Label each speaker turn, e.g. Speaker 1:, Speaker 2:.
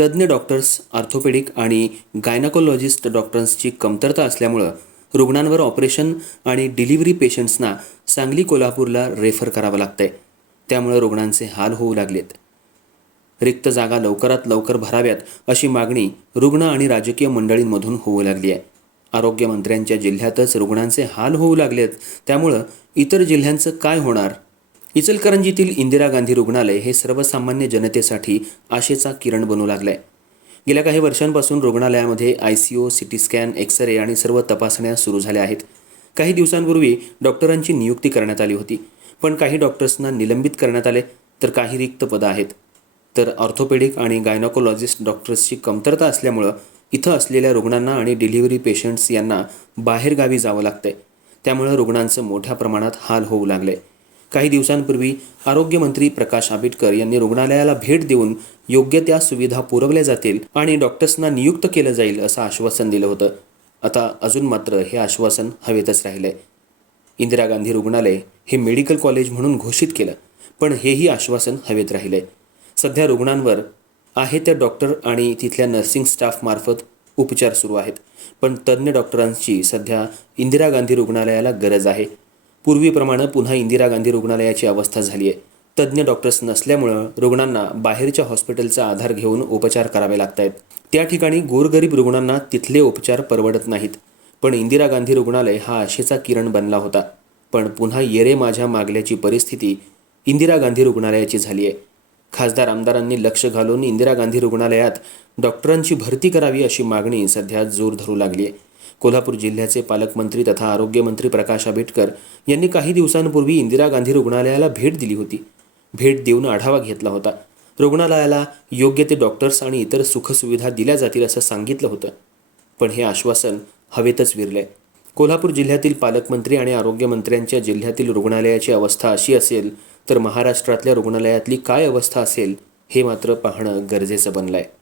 Speaker 1: तज्ज्ञ doctors orthopaedic आणि gynaecologist डॉक्टर्सची कमतरता असल्यामुळं रुग्णांवर ऑपरेशन आणि डिलिव्हरी पेशंट्सना सांगली कोल्हापूरला रेफर करावं लागतंय. त्यामुळं रुग्णांचे हाल होऊ लागलेत. रिक्त जागा लवकरात लवकर भराव्यात अशी मागणी रुग्ण आणि राजकीय मंडळींमधून होऊ लागली आहे आरोग्यमंत्र्यांच्या जिल्ह्यातच रुग्णांचे हाल होऊ लागलेत. त्यामुळं इतर जिल्ह्यांचं काय होणार? इचलकरंजीतील इंदिरा गांधी रुग्णालय हे सर्वसामान्य जनतेसाठी आशेचा किरण बनू लागलंय. गेल्या काही वर्षांपासून रुग्णालयामध्ये I C O C T scan X ray आणि सर्व तपासण्या सुरू झाल्या आहेत. काही दिवसांपूर्वी डॉक्टरांची नियुक्ती करण्यात आली होती. पण काही डॉक्टर्सना निलंबित करण्यात आले तर काही रिक्त पदं आहेत. तर ऑर्थोपेडिक आणि गायनोकोलॉजिस्ट डॉक्टर्सची कमतरता असल्यामुळं इथं असलेल्या रुग्णांना आणि डिलिव्हरी पेशंट्स यांना बाहेरगावी जावं लागतंय. त्यामुळं रुग्णांचं मोठ्या प्रमाणात हाल होऊ लागले काही दिवसांपूर्वी आरोग्यमंत्री प्रकाश आंबेडकर यांनी रुग्णालयाला भेट देऊन योग्य त्या सुविधा पुरवल्या जातील आणि डॉक्टर्सना नियुक्त केलं जाईल असं आश्वासन दिलं होतं. आता अजून मात्र हे आश्वासन हवेतच राहिलंय. इंदिरा गांधी रुग्णालय हे मेडिकल कॉलेज म्हणून घोषित केलं पण हेही आश्वासन हवेत राहिले सध्या रुग्णांवर आहे त्या डॉक्टर आणि तिथल्या नर्सिंग स्टाफमार्फत उपचार सुरू आहेत पण तज्ज्ञ डॉक्टरांची सध्या इंदिरा गांधी रुग्णालयाला गरज आहे. पूर्वीप्रमाणे पुन्हा इंदिरा गांधी रुग्णालयाची अवस्था झाली आहे. तज्ज्ञ डॉक्टर्स नसल्यामुळं रुग्णांना बाहेरच्या हॉस्पिटलचा आधार घेऊन उपचार करावे लागत आहेत. त्या ठिकाणी गोरगरीब रुग्णांना तिथले उपचार परवडत नाहीत. पण इंदिरा गांधी रुग्णालय हा आशेचा किरण बनला होता. पण पुन्हा येरे माझ्या मागल्याची परिस्थिती इंदिरा गांधी रुग्णालयाची झाली आहे. खासदार आमदारांनी लक्ष घालून इंदिरा गांधी रुग्णालयात डॉक्टरांची भरती करावी अशी मागणी सध्या जोर धरू लागली आहे. कोल्हापूर जिल्ह्याचे पालकमंत्री तथा आरोग्यमंत्री प्रकाश आंबेडकर यांनी काही दिवसांपूर्वी इंदिरा गांधी रुग्णालयाला भेट दिली होती. भेट देऊन आढावा घेतला होता. रुग्णालयाला योग्य ते डॉक्टर्स आणि इतर सुखसुविधा दिल्या जातील असं सांगितलं होतं. पण हे आश्वासन हवेतच विरलंय. कोल्हापूर जिल्ह्यातील पालकमंत्री आणि आरोग्यमंत्र्यांच्या जिल्ह्यातील रुग्णालयाची अवस्था अशी असेल तर महाराष्ट्रातल्या रुग्णालयातली काय अवस्था असेल हे मात्र पाहणं गरजेचं बनलं आहे